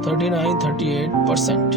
39-38%।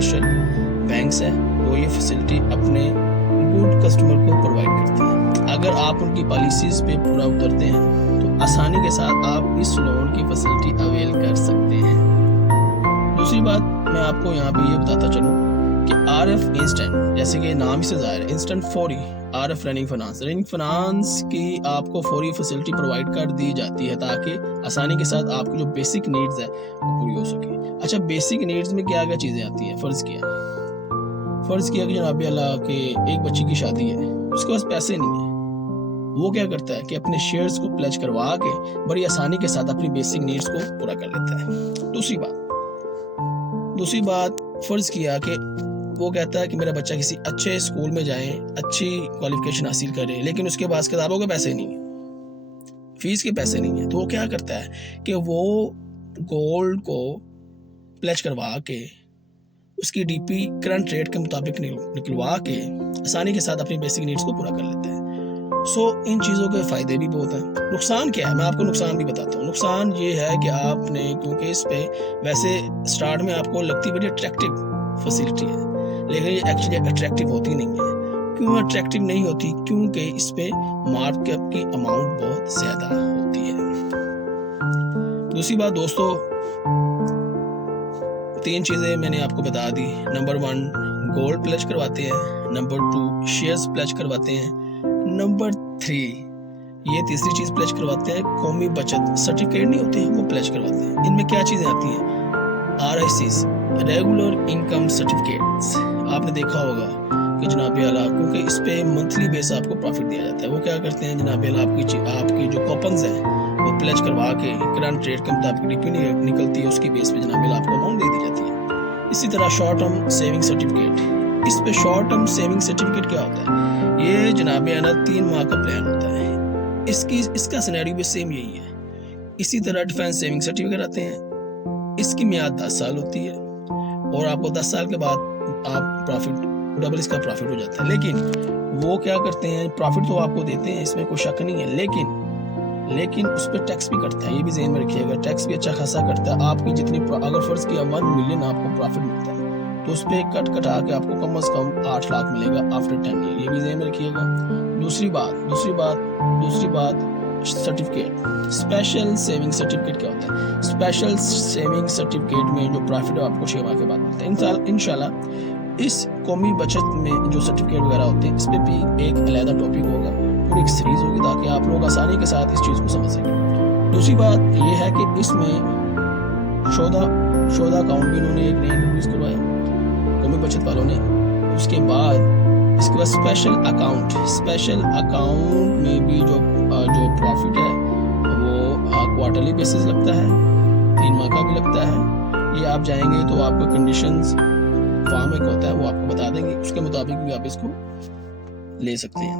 Commercial banks ہیں وہ یہ فیسلٹی اپنے گڈ کسٹمر کو پرووائڈ کرتے ہیں. اگر آپ ان کی پالیسیز پہ پورا اترتے ہیں تو آسانی کے ساتھ آپ اس لون کی فیسلٹی اویل کر سکتے ہیں. دوسری بات میں آپ کو یہاں پہ یہ بتاتا چلوں کہ آر ایف انسٹنٹ، جیسے کہ نام ہی سے ظاہر ہے انسٹنٹ فوری، آر ایف رننگ فنانس کی آپ کو فوری فیسلٹی پرووائڈ کر دی جاتی ہے تاکہ آسانی کے ساتھ آپ کی جو بیسک نیڈز ہے وہ پوری ہو سکے. اچھا، بیسک نیڈز میں کیا کیا چیزیں آتی ہیں؟ فرض کیا کہ جناب اللہ کہ ایک بچی کی شادی ہے، اس کے پاس پیسے نہیں ہیں، وہ کیا کرتا ہے کہ اپنے شیئرز کو پلیج کروا کے بڑی آسانی کے ساتھ اپنی بیسک نیڈز کو پورا کر لیتا ہے. دوسری بات فرض کیا کہ وہ کہتا ہے کہ میرا بچہ کسی اچھے اسکول میں جائیں، اچھی کوالیفیکیشن حاصل کرے، لیکن اس کے پاس کتابوں کے پیسے نہیں ہیں، فیس کے پیسے نہیں ہیں. تو وہ کیا کرتا ہے کہ وہ گولڈ کو پلیج کروا کے اس کی ڈی پی کرنٹ ریٹ کے مطابق نکلوا کے آسانی کے ساتھ اپنی بیسک نیڈز کو پورا کر لیتا ہے. ان چیزوں کے فائدے بھی بہت ہیں. نقصان کیا ہے؟ میں آپ کو نقصان بھی بتاتا ہوں. نقصان یہ ہے کہ آپ نے، کیونکہ اس پہ ویسے سٹارٹ میں آپ کو لگتی بڑی اٹریکٹیو فیسلٹی ہے، لیکن یہ ایکچولی اٹریکٹیو ہوتی نہیں ہے. کیوں اٹریکٹیو نہیں ہوتی؟ کیونکہ اس پہ مارک اپ کی اماؤنٹ بہت زیادہ ہوتی ہے. دوسری بات دوستو، 3 چیزیں میں نے آپ کو بتا دی. نمبر 1 گولڈ پلیج کرواتے ہیں، نمبر 2 شیئرز پلیج کرواتے ہیں، نمبر 3 یہ تیسری چیز پلیج کرواتے ہیں قومی بچت سرٹیفکیٹ نہیں ہوتے وہ پلیج کرواتے ہیں. ان میں کیا چیزیں آتی ہیں؟ RICs، regular income certificates. آپ نے دیکھا ہوگا کہ جناب اعلیٰ کیونکہ اس پہ منتھلی بیس آپ کو پروفٹ دیا جاتا ہے، وہ کیا کرتے ہیں جناب اعلیٰ آپ کی جو کوپنز ہیں وہ پلیج کروا کے کرنٹ ریٹ کے مطابق ڈی پی نکلتی ہے، اس کی بیس پہ جناب اعلیٰ آپ کو اماؤنٹ دے دی جاتی ہے. اسی طرح شارٹ ٹرم سیونگ سرٹیفکیٹ. اس پہ شارٹ ٹرم سیونگ سرٹیفکیٹ کیا ہوتا ہے؟ یہ جناب اعلیٰ 3 ماہ کا پلان ہوتا ہے. اس کا سینیریو بھی سیم یہی ہے. اسی طرح ڈیفینس سیونگ سرٹیفکیٹ آتے ہیں، اس کی میعاد 10 سال ہوتی ہے اور آپ کو 10 سال کے بعد آپ پروفٹ ڈبل اس کا پروفٹ ہو جاتا ہے. لیکن وہ کیا کرتے ہیں، پروفٹ تو آپ کو دیتے ہیں، اس میں کوئی شک نہیں ہے، لیکن اس پہ ٹیکس بھی کٹتا ہے. یہ بھی ذہن میں رکھیے گا، ٹیکس بھی اچھا خاصا کٹتا ہے. آپ کی جتنی اگر فرض کیا 1 ملین آپ کو پروفٹ ملتا ہے تو اس پہ کٹا کے آپ کو کم از کم 8 لاکھ ملے گا آفٹر 10 ایئر. یہ بھی ذہن میں رکھیے گا. دوسری بات سرٹیفکیٹ. اسپیشل سیونگ سرٹیفکیٹ کیا ہوتا ہے؟ اسپیشل سیونگ سرٹیفکیٹ میں جو پروفٹ ہے آپ کو 6 ماہ کے بعد ملتا ہے. انشاءاللہ اس قومی بچت میں جو سرٹیفکیٹ وغیرہ ہوتے ہیں اس پہ بھی ایک علیحدہ ٹاپک ہوگا، پوری ایک سیریز ہوگی تاکہ آپ لوگ آسانی کے ساتھ اس چیز کو سمجھ سکیں. دوسری بات یہ ہے کہ اس میں شودہ اکاؤنٹ بھی انہوں نے ایک نیا انٹروڈیوس کروایا قومی بچت والوں نے. اس کے بعد اسپیشل اکاؤنٹ میں بھی جو پروفٹ ہے وہ کوارٹرلی بیسس لگتا ہے، 3 ماہ کا بھی لگتا ہے. یہ آپ جائیں گے تو آپ کو کنڈیشنز فارم ایک ہوتا ہے وہ آپ کو بتا دیں گے، اس کے مطابق بھی آپ اس کو لے سکتے ہیں.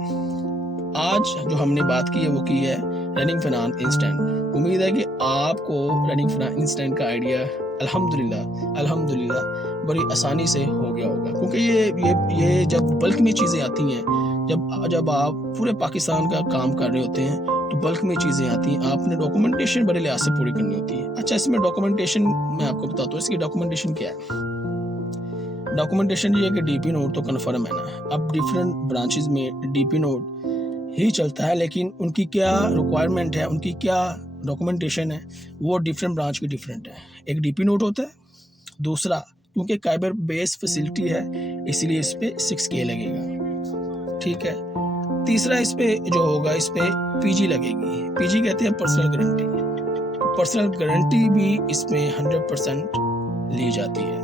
آج جو ہم نے بات کی ہے وہ کی ہے رننگ فنانس انسٹنٹ. امید ہے کہ آپ کو رننگ فنانس انسٹنٹ کا آئیڈیا الحمدللہ بڑی آسانی سے ہو گیا ہوگا، کیونکہ یہ جب بلک میں چیزیں آتی ہیں، جب آپ پورے پاکستان کا کام کر رہے ہوتے ہیں تو بلک میں چیزیں آتی ہیں، آپ نے ڈاکومنٹیشن بڑے لحاظ سے پوری کرنی ہوتی ہے. اچھا، اس میں ڈاکومنٹیشن میں آپ کو بتاتا ہوں اس کی ڈاکومنٹیشن کیا ہے. ڈاکومنٹیشن یہ ہے کہ ڈی پی نوٹ تو کنفرم ہے نا. اب ڈیفرنٹ برانچز میں ڈی پی نوٹ ہی چلتا ہے، لیکن ان کی کیا ریکوائرمنٹ ہے، ان کی کیا ڈاکومنٹیشن ہے، وہ ڈیفرنٹ برانچ کی ڈیفرنٹ ہے. ایک ڈی پی نوٹ ہوتا ہے، دوسرا کیونکہ کائبر بیس فیسلٹی ہے اس لیے اس پہ 6K لگے گا، ٹھیک ہے. تیسرا اس پہ جو ہوگا اس پہ PG لگے گی. PG کہتے ہیں پرسنل گارنٹی. پرسنل گارنٹی بھی اس میں 100% لی جاتی ہے.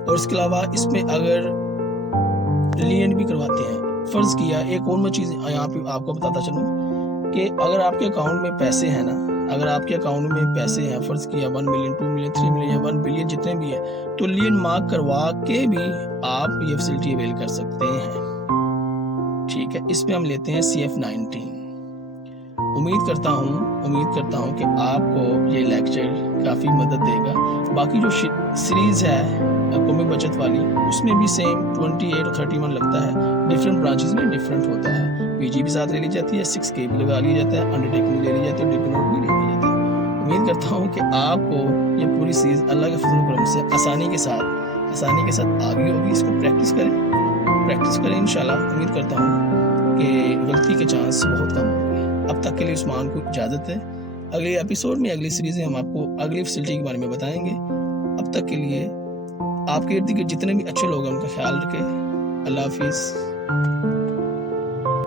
اور اس کے علاوہ اس میں اگر لین بھی کرواتے ہیں. فرض کیا ایک اور میں چیز یہاں پہ آپ کو بتاتا چلوں کہ اگر آپ کے اکاؤنٹ میں پیسے ہیں نا، اگر آپ کے اکاؤنٹ میں پیسے ہیں، فرض کیا 1 ملین 2 ملین 3 ملین یا 1 بلین جتنے بھی ہیں، تو لین مارک کروا کے بھی آپ یہ فیسلٹی اویل کر سکتے ہیں، ٹھیک ہے. اس میں ہم لیتے ہیں CF19. امید کرتا ہوں کہ آپ کو یہ لیکچر کافی مدد دے گا. باقی جو سیریز ہے قومی بچت والی اس میں بھی سیم 28 اور 31 لگتا ہے. ڈفرینٹ برانچز میں ڈفرینٹ ہوتا ہے. PG بھی ساتھ لے لی جاتی ہے، 6K بھی لگا لیا جاتا ہے، انڈرٹیکنگ لے لی جاتی ہے، ڈی پی نوٹ بھی لے لی جاتی ہے. امید کرتا ہوں کہ آپ کو یہ پوری سیریز اللہ کے فضل و کرم سے آسانی کے ساتھ آسانی کے ساتھ آ گئی ہوگی. اس کو پریکٹس کریں انشاءاللہ. امید کرتا ہوں کہ غلطی کے چانس بہت کم ہوں گے. اب تک کے لیے عثمان کو اجازت ہے. اگلے ایپیسوڈ میں, اگلی سیریز میں ہم آپ کو اگلی فیسلٹی کے بارے میں بتائیں گے. اب تک کے لیے آپ کے ارد گرد جتنے بھی اچھے لوگ ہیں ان کا خیال رکھیں. اللہ حافظ.